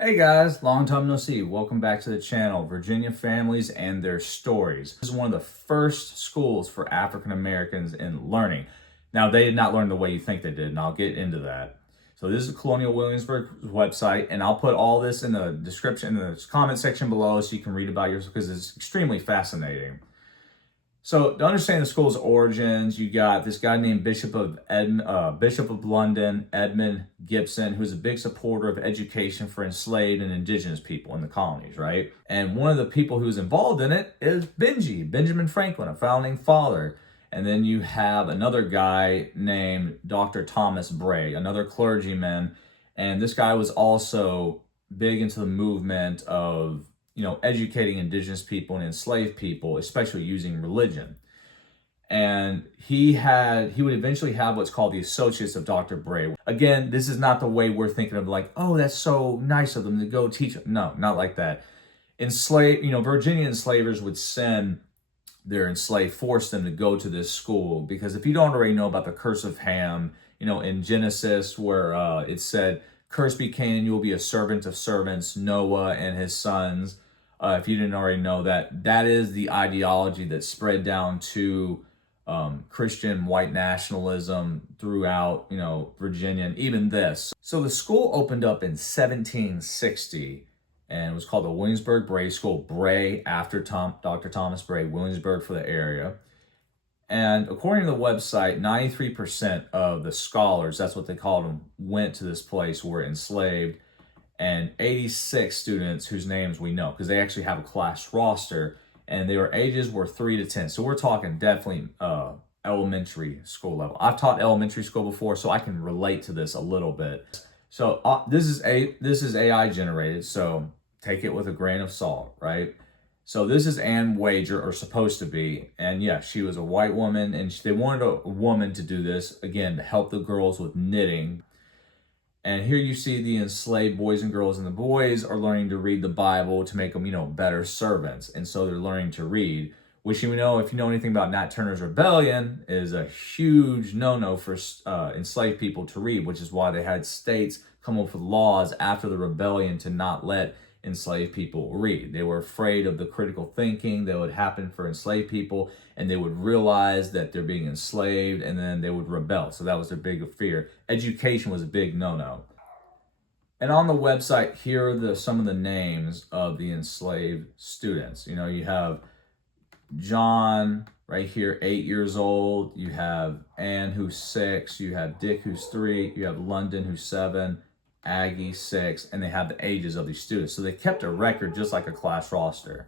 Hey guys, long time no see. Welcome back to the channel, Virginia Families and Their Stories. This is one of the first schools for African Americans in learning. Now, they did not learn the way you think they did, and I'll get into that. So this is Colonial Williamsburg website, and I'll put all this in the description, in the comment section below so you can read about yours because it's extremely fascinating. So to understand the school's origins, you got this guy named Bishop of London, Edmund Gibson, who's a big supporter of education for enslaved and indigenous people in the colonies, right? And one of the people who's involved in it is Benjamin Franklin, a founding father. And then you have another guy named Dr. Thomas Bray, another clergyman. And this guy was also big into the movement of educating indigenous people and enslaved people, especially using religion. And he would eventually have what's called the Associates of Dr. Bray. Again, this is not the way we're thinking of like, oh, that's so nice of them to go teach. No, not like that. Virginia enslavers would send force them to go to this school, because if you don't already know about the curse of Ham, in Genesis where it said, "Cursed be Canaan, you will be a servant of servants, Noah and his sons." If you didn't already know that, that is the ideology that spread down to Christian white nationalism throughout, Virginia, and even this. So the school opened up in 1760 and it was called the Williamsburg Bray School. Bray after Dr. Thomas Bray, Williamsburg for the area. And according to the website, 93% of the scholars, that's what they called them, went to this place, were enslaved. And 86 students whose names we know, because they actually have a class roster, and their ages were 3 to 10. So we're talking definitely elementary school level. I've taught elementary school before, so I can relate to this a little bit. So this is AI generated, so take it with a grain of salt, right? So this is Ann Wager, or supposed to be, and yeah, she was a white woman, and they wanted a woman to do this, again, to help the girls with knitting. And here you see the enslaved boys and girls, and the boys are learning to read the Bible to make them, better servants. And so they're learning to read, which, if you know anything about Nat Turner's Rebellion, is a huge no-no for enslaved people to read, which is why they had states come up with laws after the rebellion to not let enslaved people read. They were afraid of the critical thinking that would happen for enslaved people, and they would realize that they're being enslaved, and then they would rebel. So that was their big fear. Education was a big no-no. And on the website, here are some of the names of the enslaved students. You have John right here, 8 years old. You have Anne, who's 6. You have Dick, who's 3. You have London, who's 7. Aggie, 6, and they have the ages of these students. So they kept a record just like a class roster.